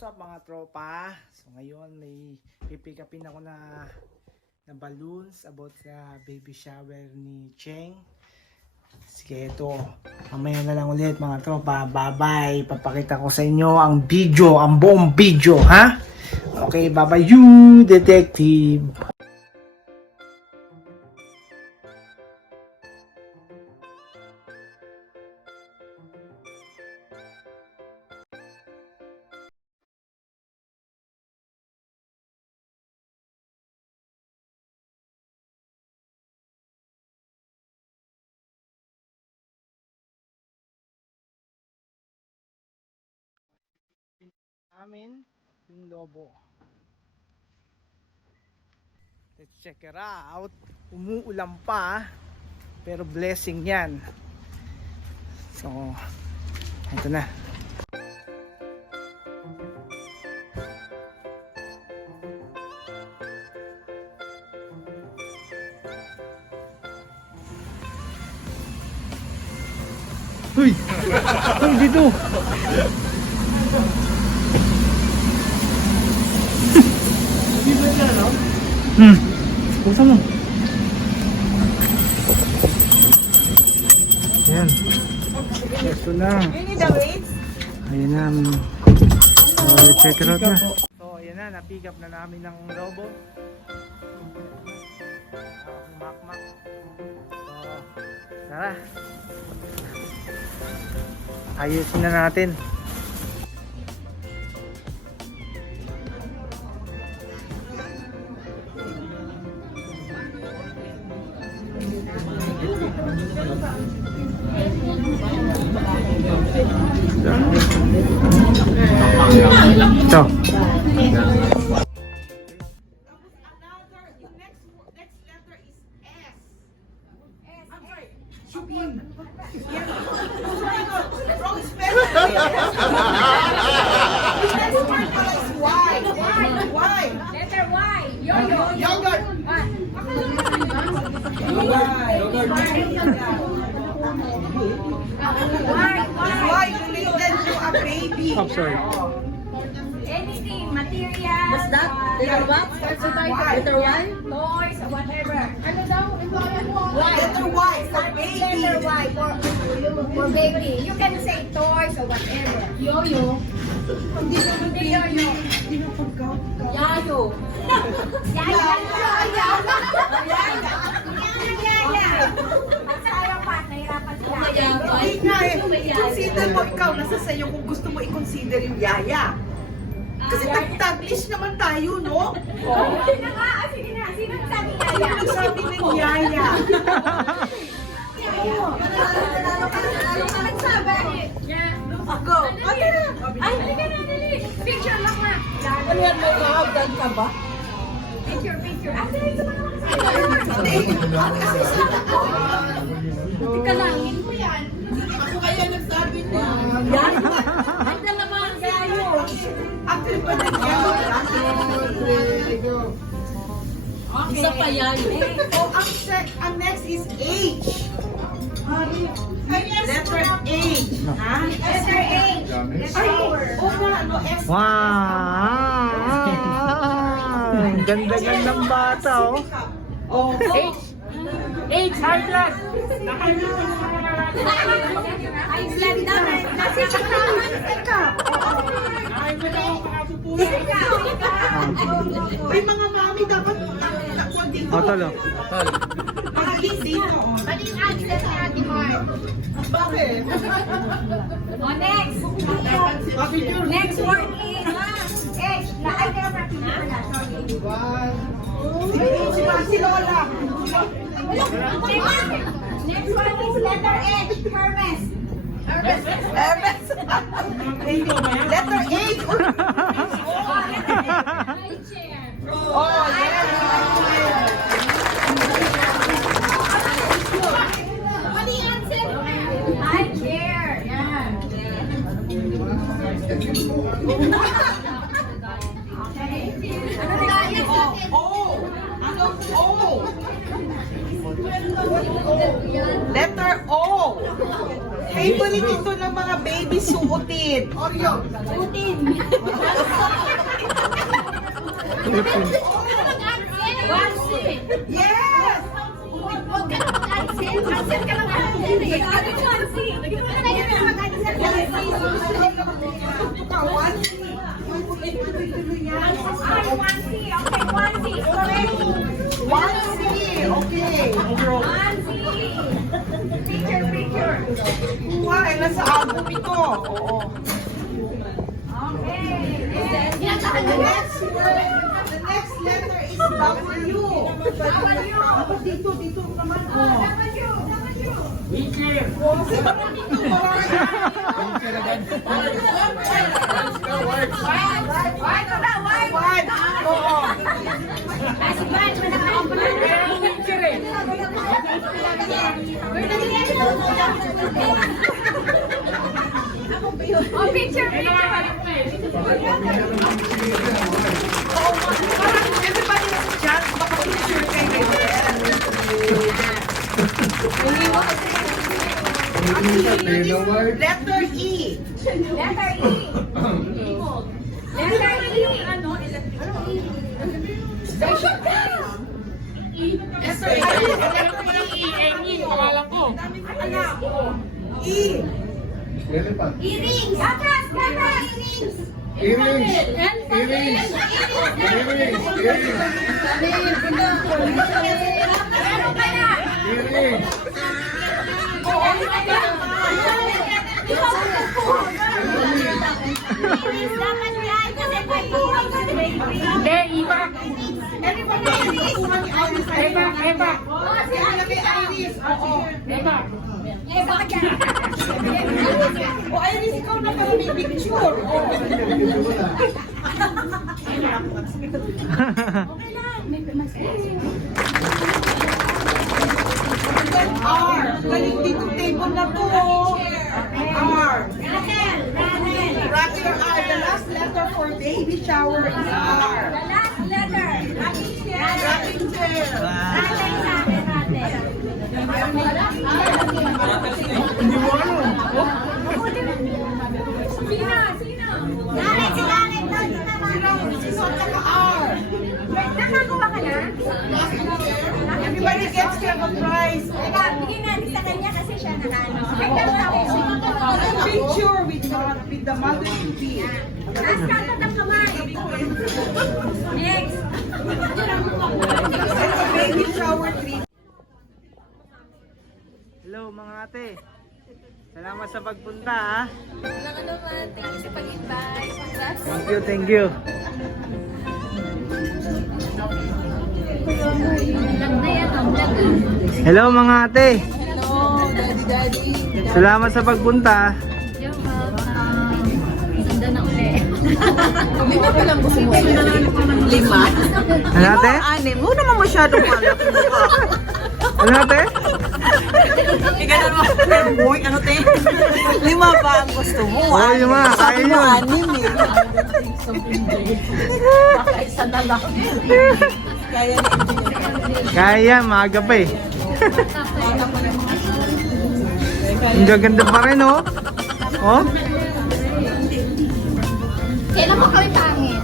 What's up mga tropa? So ngayon may pipick upin ako na balloons about sa baby shower ni Cheng. Sige, ito mamaya na lang ulit mga tropa. Bye bye. Papakita ko sa inyo ang video, ang buong video, ha? Okay, bye bye you detective. Amin yung lobo. Let's check it out. Umuulan pa pero blessing yan. So ito na. Uy! Uy, dito! Buksan mo. Ayan. Ito na. Ayan na. So, check it out na. So, ayan na. Na-pick up na namin ng lobo. Makmak. So, tara. Ayusin na natin. Ito. I'm sorry. Anything, material. What's that? Letter what? Letter Y? Toys, whatever. Ano daw? Y. Letter Y for baby. Letter Y for baby. You can say toys or whatever. Yo-yo. Hindi yo-yo. Yayo. Yaya. Ang sayo pa, nahirapan sila. Hindi nga eh. Consider mo ikaw, nasa sa'yo kung gusto mo i-consider yung yaya. Kasi tag-taglish naman tayo, no? Sige na nga. Sige na. Sino sabi yaya? Ano sabi ng yaya? Lalo ka nagsabi. Yeah. Go. Ay, halika na, dali. Picture lang na. Ano yan, may kahagdan ka ba? Picture. Ah, dali sa mga makasaya. Tika lang. Mo yan. Ako kaya nagsabi niya. Yan? Ang dalaman, yayo. Actually, pa nagyayo. Okay. Isa pa yayo. Oh, ang next is H. Letter H. Ha? Letter H. Shower. Ano, S. Wow! Ang ganda-gandang bata, oh. Oh, H. H, high blood! Ay, blood daw. Nasa katawan. May mga mami dapat nakuha dito. Oh, talo. Pag-alis dito. Baling access ni Ate Mark. Bakit? Oh, next. Next word is H. Ay, kaya practice na. Sorry. Si Lola. Next one is letter H. Hermes. Hermes. Letter H. Oh, yes. Mali answer. High chair. Yan. Okay. Ano tayo? O. Ano? O. Letter O. Favorite ito ng mga baby suotin. Oreo. Putin. Yes! Huwag ka na mag-answer. Answer ka lang mag-answer eh. Ano yung answer? Huwag ka na mag-answer. Ay, onesie. Okay, onesie. Is correct. Onesie. Okay. Onesie. Picture. Kuha, nasa album ito. Oo. Okay. The next letter is W. Dito naman. One. Oo. Oh, picture. Everybody has a chance. Baka picture kayo. Letter E. Letter E. Letter E. E. Earrings. Gatas. Earrings. Meron ka na. Earrings dapat yan kasi may Hindi, iba. Everybody has kuha ni Iris. Eva. Kuha kay Iris. Oo. Eva. Eh, baka dyan. O Iris, ikaw na para may picture. Oo. Okay lang. May mas- R. Galing dito table na to. R. Rattle. Wrap your R. The last letter for baby shower is R. The last letter. Rocking chair. Rocking chair. Rattle sa akin, rattle. Sino? Galit, si Galit. Sino naka-R? Nakakuha ka na? Everybody gets to have a prize. Teka, bigyan natin sa kanya kasi siya nakaano. Picture with the mother-to-be. Last kanta ng kamay. Next. Baby shower treat. Hello mga ate. Salamat sa pagpunta ha. Walang ano man. Thank you sa pag-invite. Congrats. Thank you. Vlog na yan, ang vlog. Hello mga ate. Hello, daddy. Salamat sa pagpunta. You're welcome. Ganda na uli. Lima pa lang gusto mo. Lima? Ano ate? Anim. Mo naman masyadong malaki mukha. Ano ate? Ikaw mo. Boy, ano te? Lima pa ang gusto mo. Oo, yung mga. Kaya Sabi mo yun. anim eh. Baka isa na lang. Kaya na Kaya, maaga pa eh. Ang gaganda pa rin oh. Oh? Kailan mo kami pangit?